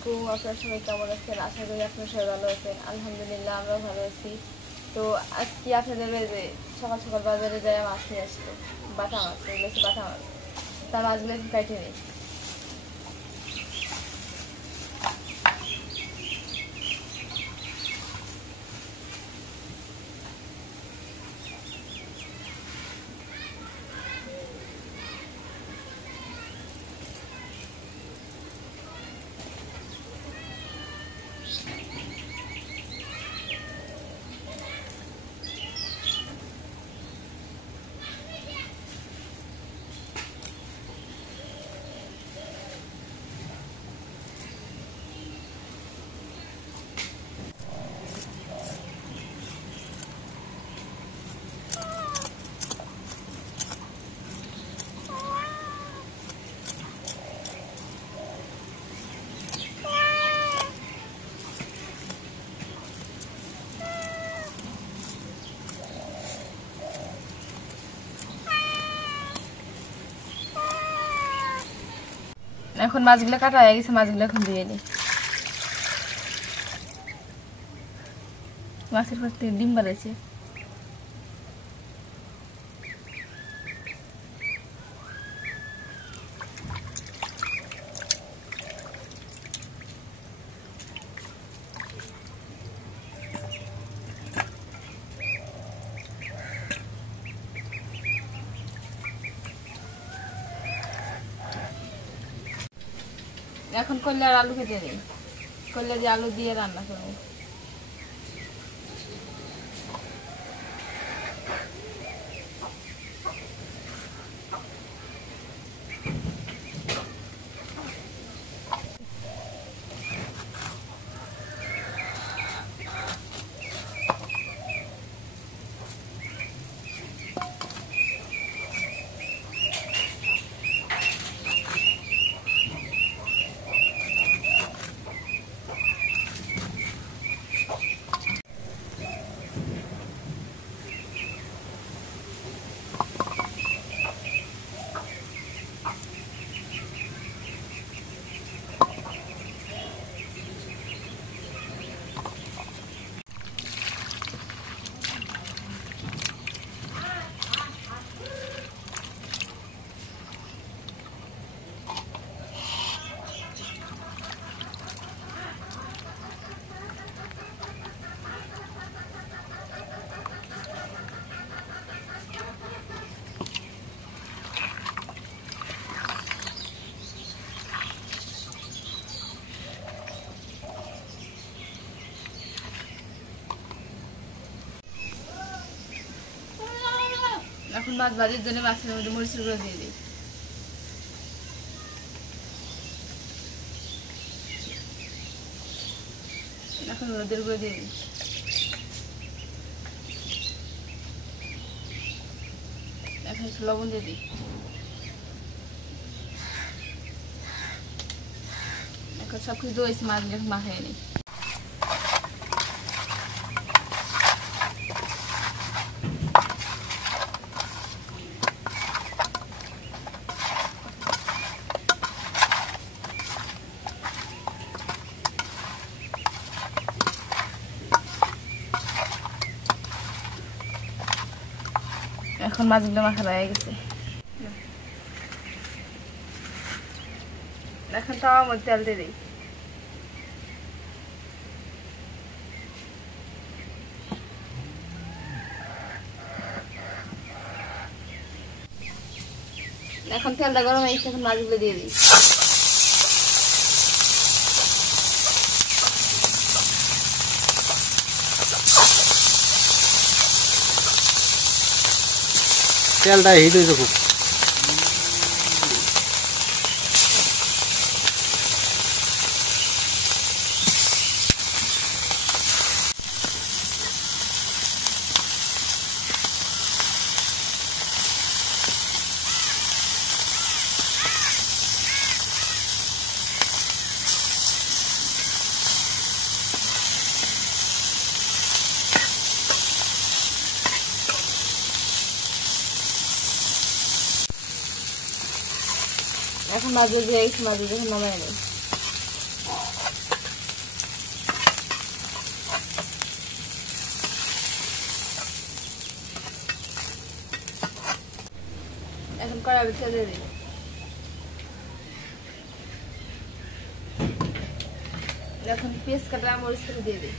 আলাইকুম। আপনারা সবাই কেমন আছেন? আশা করি আপনারা সবাই ভালো আছেন। আলহামদুলিল্লাহ আমরাও ভালো আছি। তো আজকে আপনাদের যে সকাল সকাল বাজারে যায় মাছ নিয়ে আসলো, বাটা মাছ, এগুলো হচ্ছে বাটা মাছ। তার মাছগুলো কাটে নেই। এখন মাছগুলো কাটা হয়ে গেছে, মাছগুলো এখন দিয়ে দিই। মাছের পর থেকে ডিম বাড়াইছে। এখন কল্যার আলু কেটে নিই, কল্যা দিয়ে আলু দিয়ে রান্না করবো। এখন মাছ ভাজির জন্য মাছের মধ্যে মরিচের গুঁড়ো দিয়ে দিই। এখন হলুদের গুঁড়ো দিয়ে দিই। এখন একটু লবণ দিয়ে দিই। এখন সব কিছু দইছে, মাছগুলো মাখিয়ে নিই। এখন মাছগুলো মাখা হয়ে গেছে। এখন তাওয়ার মধ্যে তেল দিয়ে দিই। এখন তেলটা গরম হয়ে গেছে, এখন মাছগুলো দিয়ে দিই। তেলটা হিট হয়েছে খুব। এখন মাঝে দিয়ে একটু মাঝে যখন নামাই নেই। কড়াই তেল দিয়ে দিই। এখন পেঁয়াজ কাটা মরিচ কাটা দিয়ে দিই।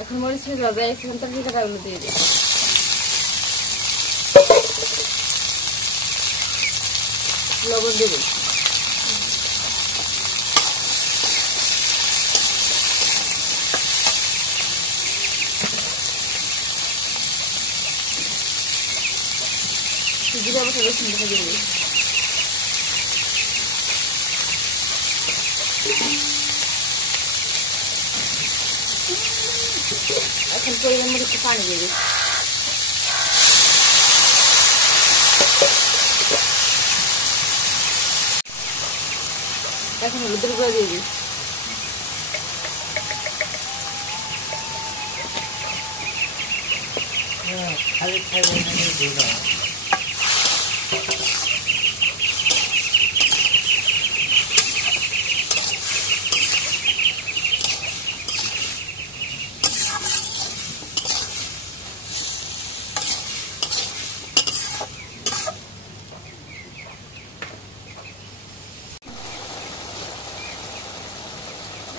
এখন মরিচ ভাজা এখন তরকারি কাটাগুলো দিয়ে দিই। লবণ দিয়ে দিই। জিরা বাটা রসুন বাটা দিয়ে দিই। এখন পরিমাণ মতো একটু পানি দিয়ে দিই। এখন হলুদের গুঁড়া দিয়ে দিই।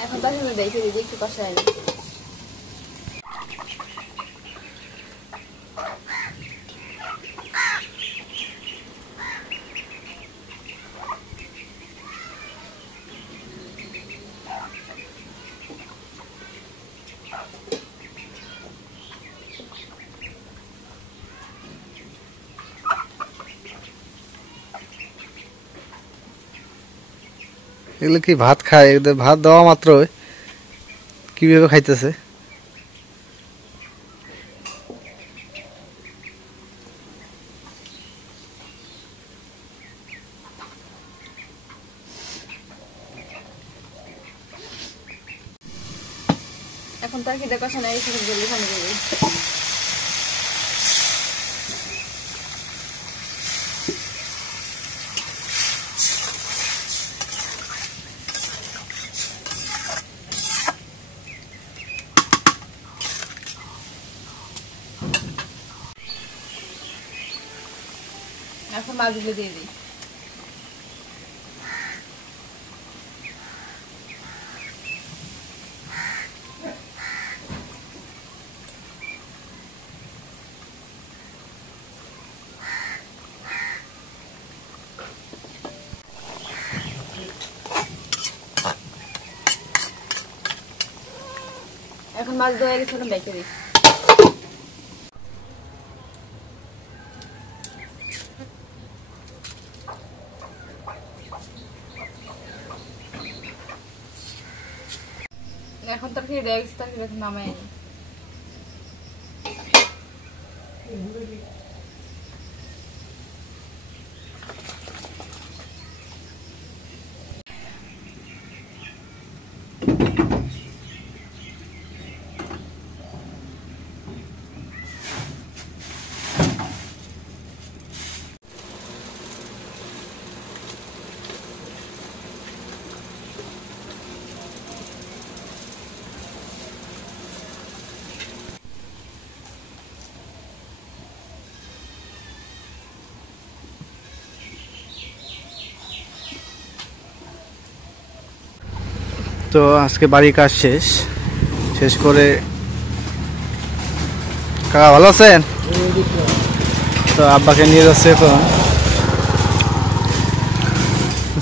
এখন তার সাথে দেখে দিই একটু কষাই নিই। এগুলো কি ভাত খায়? এদের ভাত দেওয়া মাত্র কিভাবে খাইতেছে? এখন তরকারিটা কষানো হয়ে গেছে, জলদি পানি দিয়ে দিই। এখন মাছগুলো দিয়ে দিই। এখন মাছ ধোয়া গেছে, এখন বেঁকে দিই। এখন তরকারি দেওয়া গেছে, তরকারি এখন নামাই নিই। তো আজকে বাড়ির কাজ শেষ করে কাকা ভালো আছেন? তো আব্বাকে নিয়ে যাচ্ছে এখন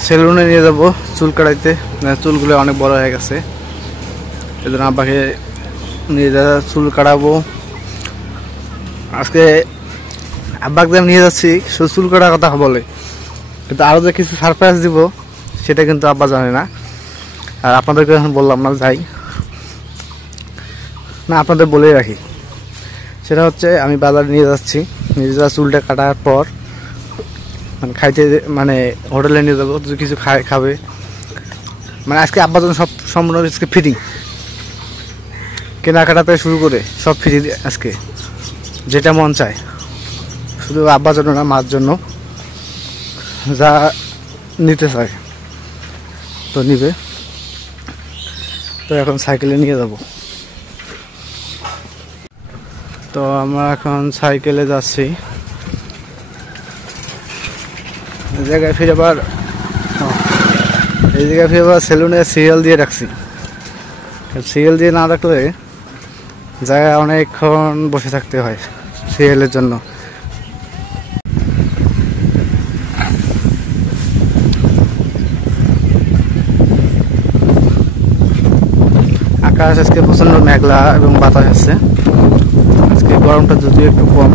সেলুনে নিয়ে যাব চুল কাটাইতে। চুলগুলো অনেক বড় হয়ে গেছে, এজন্য আব্বাকে নিয়ে যা চুল কাটাবো। আজকে আব্বাকে নিয়ে যাচ্ছি শুধু চুল কাটার কথা বলে, কিন্তু আরও যে কিছু সারপ্রাইজ দিব সেটা কিন্তু আব্বা জানে না। আর আপনাদেরকে এখন বললাম না যাই না, আপনাদের বলেই রাখি। সেটা হচ্ছে আমি বাজারে নিয়ে যাচ্ছি, নিয়ে যাওয়া চুলটা কাটার পর মানে খাইতে মানে হোটেলে নিয়ে যাবো, কিছু খাবে। মানে আজকে আব্বার জন্য সব সম্পূর্ণ আজকে ফিটিং। কেনাকাটা থেকে শুরু করে সব ফ্রি আজকে, যেটা মন চায়। শুধু আব্বার জন্য না, মার জন্য, যা নিতে চায় তো নিবে। তো এখন সাইকেলে নিয়ে যাব। তো আমরা এখন সাইকেলে যাচ্ছি। এই জায়গায় ফিরে আবার সেলুনে সিরিয়াল দিয়ে রাখছি। সিরিয়াল দিয়ে না রাখলে জায়গায় অনেকক্ষণ বসে থাকতে হয় সিরিয়ালের জন্য। আকাশ আজকে প্রচন্ড মেঘলা এবং বাতাস আছে। আজকে গরমটা যদিও একটু কম।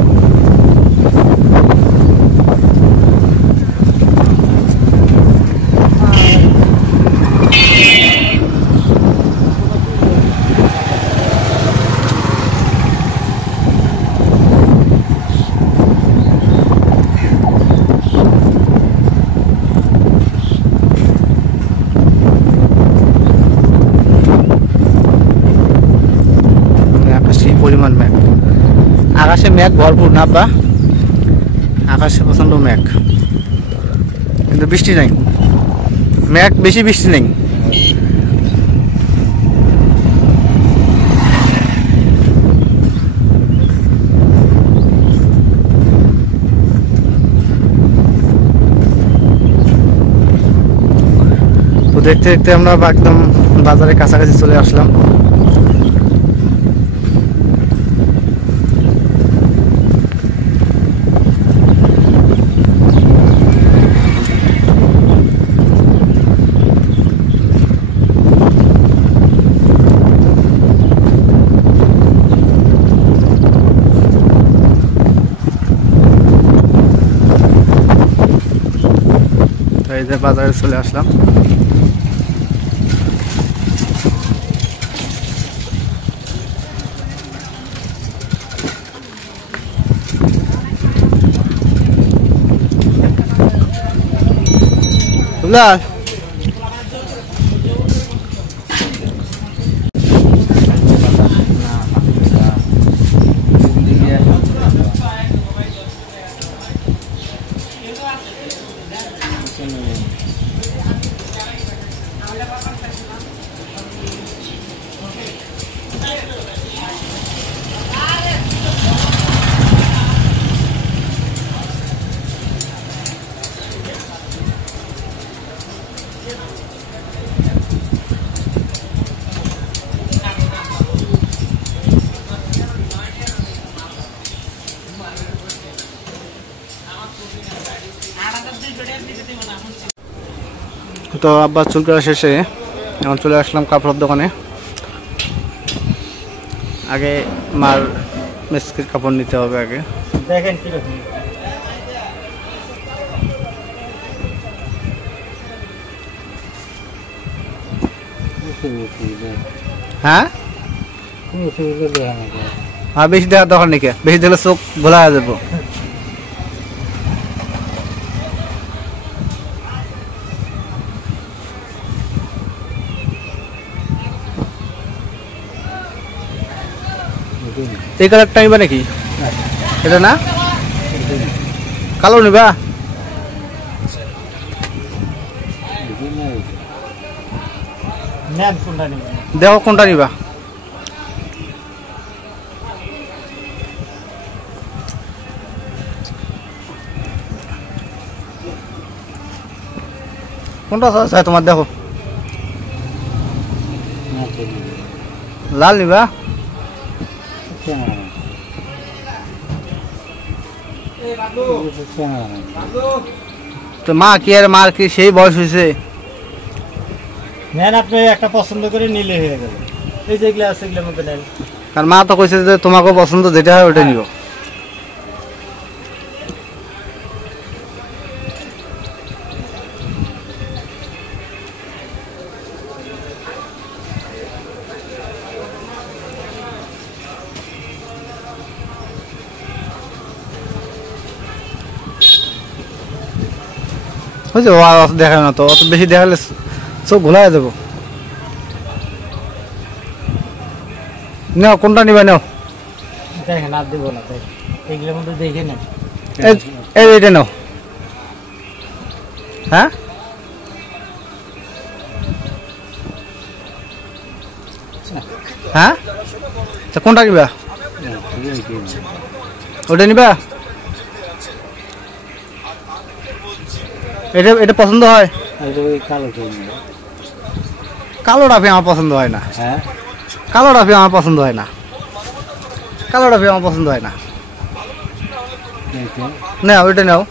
পরিমাণ মেঘ, আকাশে মেঘ ভরপুর না বা, আকাশে প্রচন্ড মেঘ, কিন্তু বৃষ্টি নাই। মেঘ বেশি, বৃষ্টি নেই। তো দেখতে দেখতে আমরা একদম বাজারের কাছাকাছি চলে আসলাম। এই যে বাজারে চলে আসলাম। বুঝলা তো আব্বা চুল কাটা শেষে এখন চলে আসলাম কাপড়ের দোকানে। আগে মার মেসকির কাপড় নিতে হবে আগে। দেখেন কিরকম হ্যাঁ, হ্যাঁ বেশি দেখার দরকার নাকি, বেশি দেখলে চোখ ভোলা হয়ে যাবো। এই কালারটা নিবা নাকি? এটা না, কালো নিবা? দেখো কোনটা নিবা। কোনটা চাই তোমার? দেখো লাল নিবা? তো মা কি আর মার কি সেই বয়স হয়েছে? নেন আপনি একটা পছন্দ করে নিলে হয়ে গেল। এই যেগুলো আছে এগুলোর মধ্যে নেন। আর মা তো কইছে যে তোমাকে পছন্দ যেটা হয় ওটা নিও। বুঝছো, অত দেখায় না তো, অত বেশি দেখালে চোখ ঘোলা হয়ে যাবো। নাও কোনটা নিবা নাও দেখেন আর দেবো না তাই এগুলোর মধ্যে দেখে নেন এই এটা নাও হ্যাঁ হ্যাঁ তা কোনটা নিবা ওটা নিবা এটা এটা পছন্দ হয় কালো ডাফি আমার পছন্দ হয় না হ্যাঁ কালো ডাফি আমার পছন্দ হয় না কালো ডাফি আমার পছন্দ হয় না নাও ওইটা নাও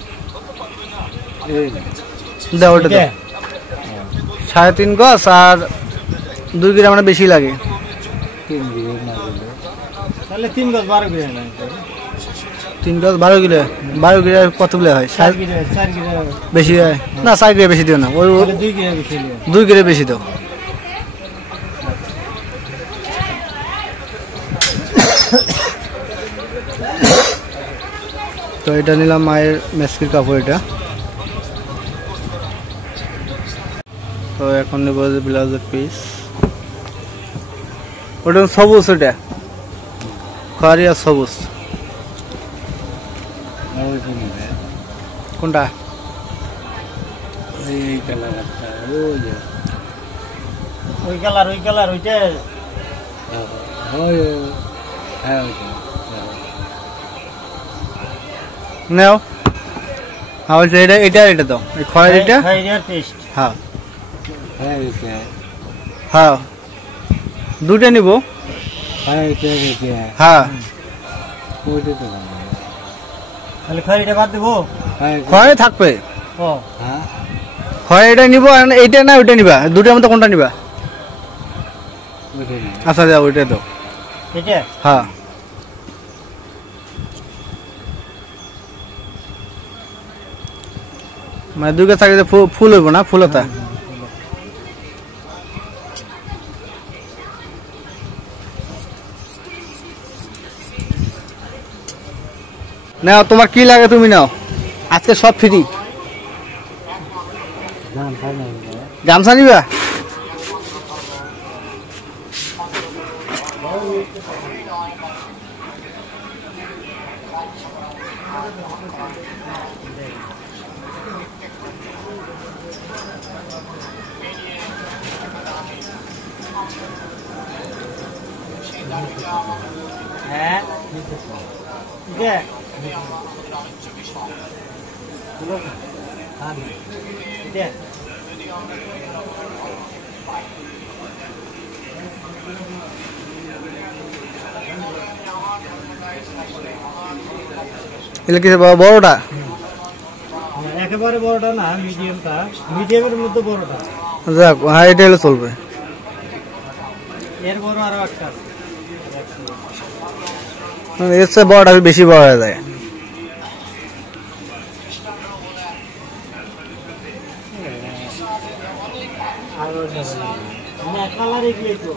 দাও ওটা দাও 3.5 গজ আর 2 গ্রাম মানে বেশি লাগে তাহলে 3 গজ 12 গ্রাম 3 গজ 12 কিলো 12 কিলো কতগুলো হয় 4 গ্রাম বেশি হয় না 4 কিলো বেশি দিও না ওই 2 গ্রাম বেশি 2 কিলো বেশি দাও তো এটা নিলাম মায়ের মেসকির কাপড় এটা তো এখন নেব ব্লাউজের পিস ওটা সবুজ ওটা খয়েরি আর সবুজ কোনটা ওই কালার ওইটা নাও হ্যাঁ বলছে এটা এটা এটা তো এই খয়েরিটা টেস্ট হ্যাঁ হ্যাঁ দুটো নিব হ্যাঁ তাহলে খয়রিটা বাদ দেবো খয়েরি থাকবে ও খয়েরিটা নিব আর এইটা না ওইটা নিবা দুটোর মধ্যে কোনটা নিবা আচ্ছা যাও ওইটা দাও এটা হ্যাঁ মানে দুর্গা থাকলে ফুল হইব না ফুলতা নাও তোমার কি লাগে তুমি নাও আজকে সব ফ্রি গামছা নিবা হ্যাঁ এটা এটা এগুলো কি বড়টা একেবারে বড়টা না মিডিয়ামটা মিডিয়ামের মধ্যে বড়টা যাক হ্যাঁ এটা হলে চলবে এর বড় আরো একটা আছে। এর চেয়ে বড়টা বেশি বড় হয়ে যায় না কালার এগুলোই তো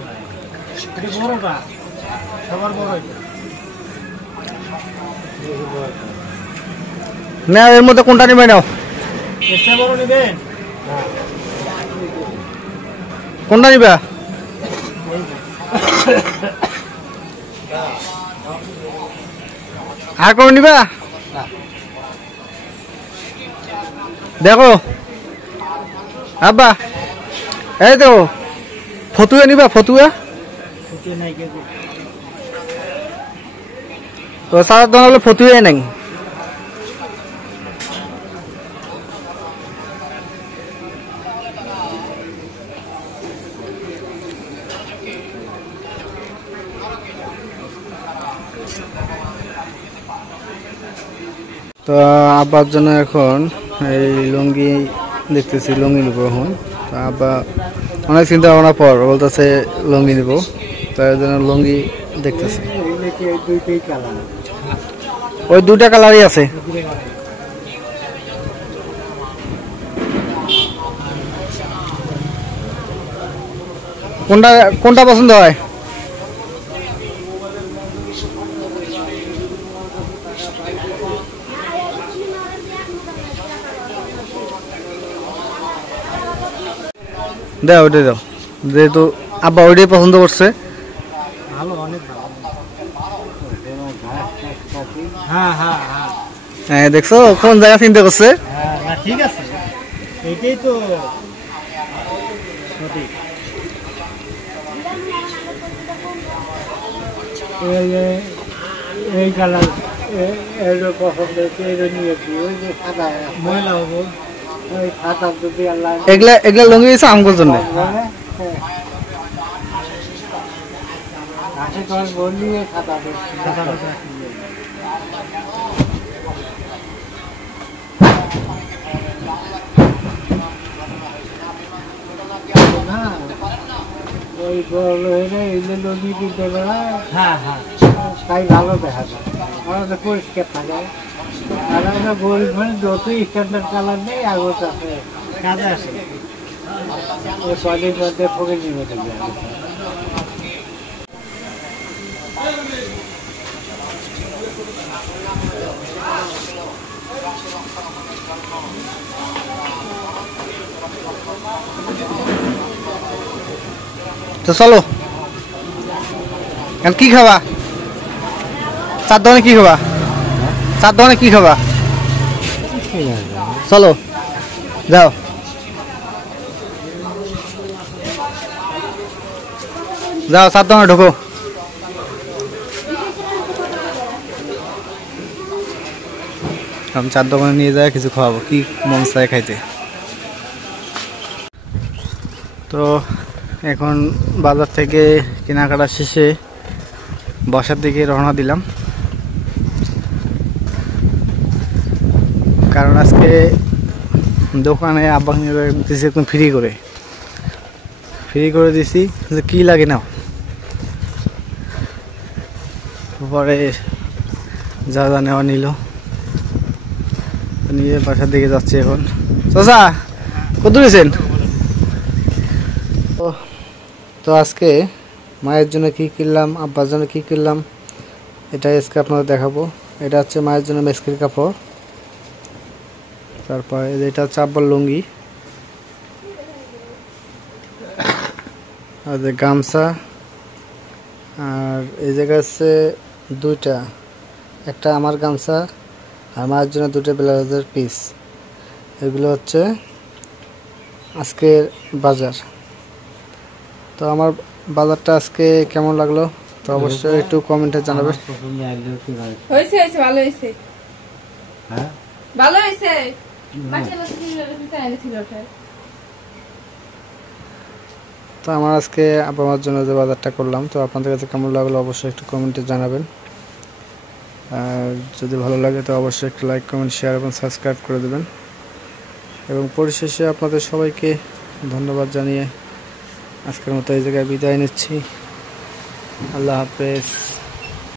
এটা বড়টা সবার বড় এটা না এর মধ্যে কোনটা নিবে নাও এর চেয়ে বড় নেবেন কোনটা নিবা আর কোন নিবা দেখো আব্বা এই তো ফতুয়া নিবা ফতুয়া এটা নাই কেউ তো সারা দোকান হলে ফতুয়াই নাই তো আব্বার জন্য এখন এই লুঙ্গি দেখতেছি লুঙ্গি নিবো এখন তো আব্বা অনেক চিন্তা ভাবনা পর বলতেছে লুঙ্গি নিব তার জন্য লুঙ্গি দেখতেছি দুইটাই কালার ওই দুটা কালারই আছে কোনটা কোনটা পছন্দ হয় দাও ওটাই দাও যেহেতু আব্বা ওইটাই পছন্দ করছে ভালো অনেক ভালো হ্যাঁ হ্যাঁ হ্যাঁ হ্যাঁ দেখছো কোন জায়গা চিন্তা করছে। হ্যাঁ না ঠিক আছে, এইটাই তো সঠিক। এই কালার এলো পছন্দ হয়েছে, এলো নিয়েছি। ওই যে সাদা ময়লা হবো, ওই খাতা যদি আল্লাহ এগুলা লুঙ্গি দিয়েছে আমগুর জন্য। হাতে তোমার বললি খাতা খাতা না ওই বড় হয়ে এলে নদী কিনতে বেড়ায়। হ্যাঁ হ্যাঁ তাই ভালো দেখা যায়, আমাদের পরিষ্কার থাকে। আর আমরা গরিব মানে যতই স্ট্যান্ডার্ড কালার নেই আগত আছে, কাজে আসে। ওই কলের মধ্যে ফোকে নিয়ে থাকে। তো চলো এখন কি খাবা? চার দোকানে কি খাবা? চার দোকানে কি খাবা? চলো যাও। যাও চার দোকানে ঢোকো। আমি চার দোকানে নিয়ে যায় কিছু খাওয়াবো, কি মন চায় খাইতে। তো এখন বাজার থেকে কেনাকাটা শেষে বসার দিকে রওনা দিলাম, কারণ আজকে দোকানে আব্বা নিয়ে দিয়েছি একদম ফ্রি করে দিছি যে কী লাগে নাও। পরে যা যা নেওয়া নিল, নিয়ে বাসার দিকে যাচ্ছি এখন। চাচা কত দিয়েছেন? তো আজকে মায়ের জন্য কি কিনলাম, আব্বার জন্য কি কিনলাম, এটা আজকে আপনাদের দেখাবো। এটা হচ্ছে মায়ের জন্য মেস্কির কাপড়, তারপরে এটা হচ্ছে আব্বার লুঙ্গি, আর গামছা, আর এই জায়গায় হচ্ছে দুইটা, একটা আমার গামছা আর মায়ের জন্য দুটো ব্লাউজের পিস। এগুলো হচ্ছে আজকের বাজার। তো আমার বাজারটা আজকে কেমন লাগলো তো অবশ্যই একটু কমেন্টে জানাবে। হয়েছে হয়েছে ভালো হয়েছে, হ্যাঁ ভালো হয়েছে। বাচ্চা ছিল ওটা। তো আমার আজকে আব্বা মার জন্য যে বাজারটা করলাম, তো আপনাদের কাছে কেমন লাগলো অবশ্যই একটু কমেন্টে জানাবেন। আর যদি ভালো লাগে তো অবশ্যই একটু লাইক, কমেন্ট, শেয়ার এবং সাবস্ক্রাইব করে দেবেন। এবং পরিশেষে আপনাদের সবাইকে ধন্যবাদ জানিয়ে আজকের মতো এই জায়গায় বিদায় নিচ্ছি। আল্লাহ হাফেজ।